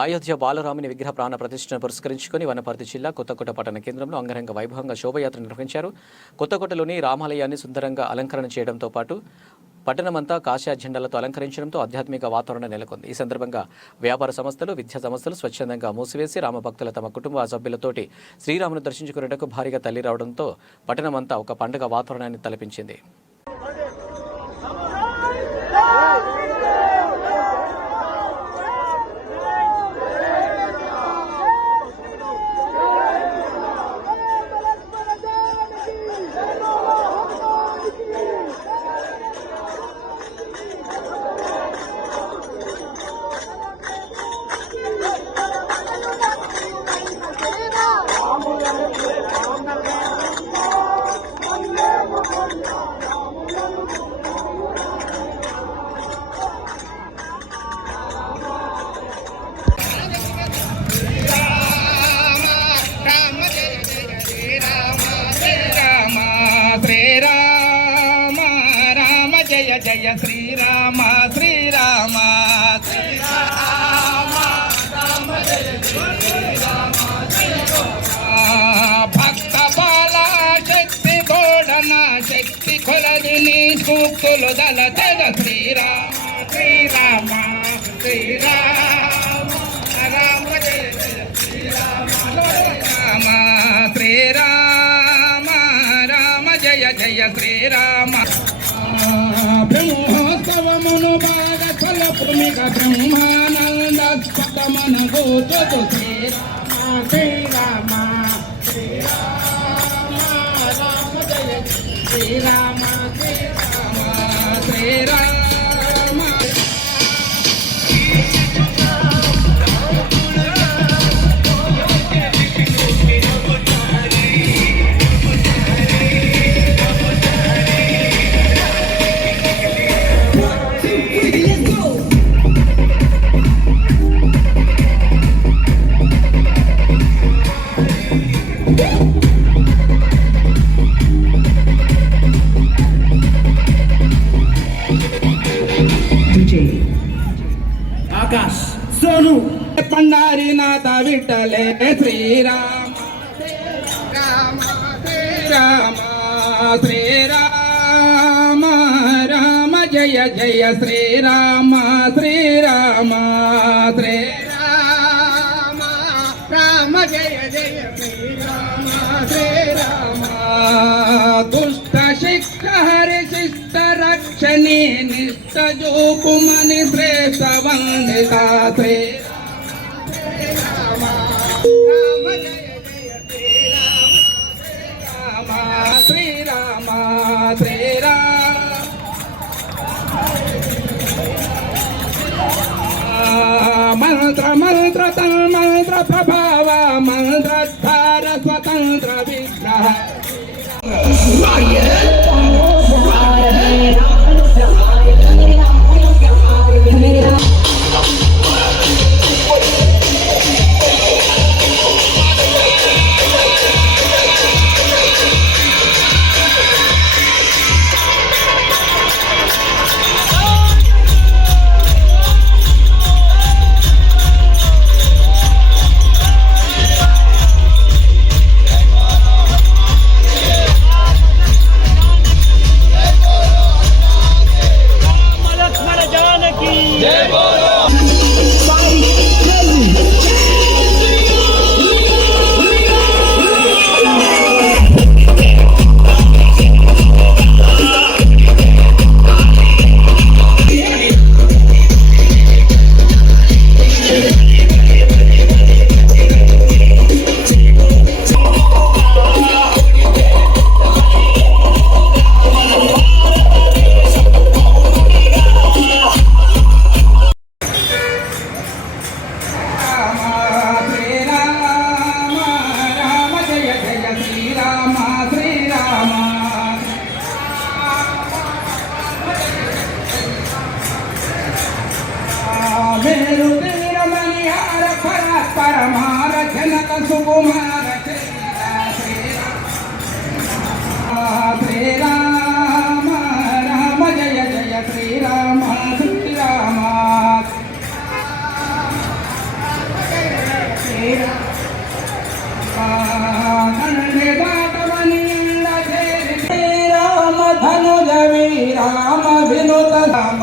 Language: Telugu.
అయోధ్య బాలరాముని విగ్రహ ప్రాణ ప్రతిష్టను పురస్కరించుకుని వనపర్తి జిల్లా కొత్తకోట పట్టణ కేంద్రంలో అంగరంగ వైభవంగా శోభయాత్ర నిర్వహించారు. కొత్తకోటలోని రామాలయాన్ని సుందరంగా అలంకరణ చేయడంతో పాటు పట్టణమంతా కాషాయ జెండాలతో అలంకరించడంతో ఆధ్యాత్మిక వాతావరణం నెలకొంది. ఈ సందర్భంగా వ్యాపార సంస్థలు, విద్యా సంస్థలు స్వచ్ఛందంగా మూసివేసి రామభక్తులు తమ కుటుంబ సభ్యులతోటి శ్రీరామును దర్శించుకునేందుకు భారీగా తల్లి రావడంతో పట్టణమంతా ఒక పండుగ వాతావరణాన్ని తలపించింది. జయ శ్రీరామ శ్రీరామ శ్రీరామ రామ జయ శ్రీరామ భక్త బాల శక్తి బోడన శక్తి కొలదిని సూక్తులు దళతెగ శ్రీరామ శ్రీరామ శ్రీరామ రామ జయ జయ శ్రీరామ రామ శ్రీరామ రామ జయ జయ శ్రీరామ బ్రహ్మోత్సవమును బాగ ఫలపుమిక బ్రహ్మానంద స్ఫుటమన గోచతు శ్రీరామ శ్రీరామ శ్రీరామ రామ జయ శ్రీరామ శ్రీరామ శ్రీరామ ఆకాశ్ సోను పండారినాథ విఠలే శ్రీరామ రామ శ్రీరామ శ్రీరామ రామ జయ జయ శ్రీరామ శ్రీరామ శ్రీరామ రామ జయ జయ శ్రీరామ శ్రీరామ దుష్ట శిక్ష హరి శిష్ట రక్షణి నిష్ట జోపుమని శ్రేష్ఠ వందిత శ్రీరామ రామ జయ జయ శ్రీరామ శ్రీరామ శ్రీరామ మంత్ర మంత్ర తన్మంత్ర ప్రభావ మంత్రధార స్వతంత్ర విగ్రహ परमार जनक सुकुमार श्रीराम राम जय जय श्रीराम श्रीराम దండే దాటవని శ్రీరామ ధనుజ వీరామ వినుత రామ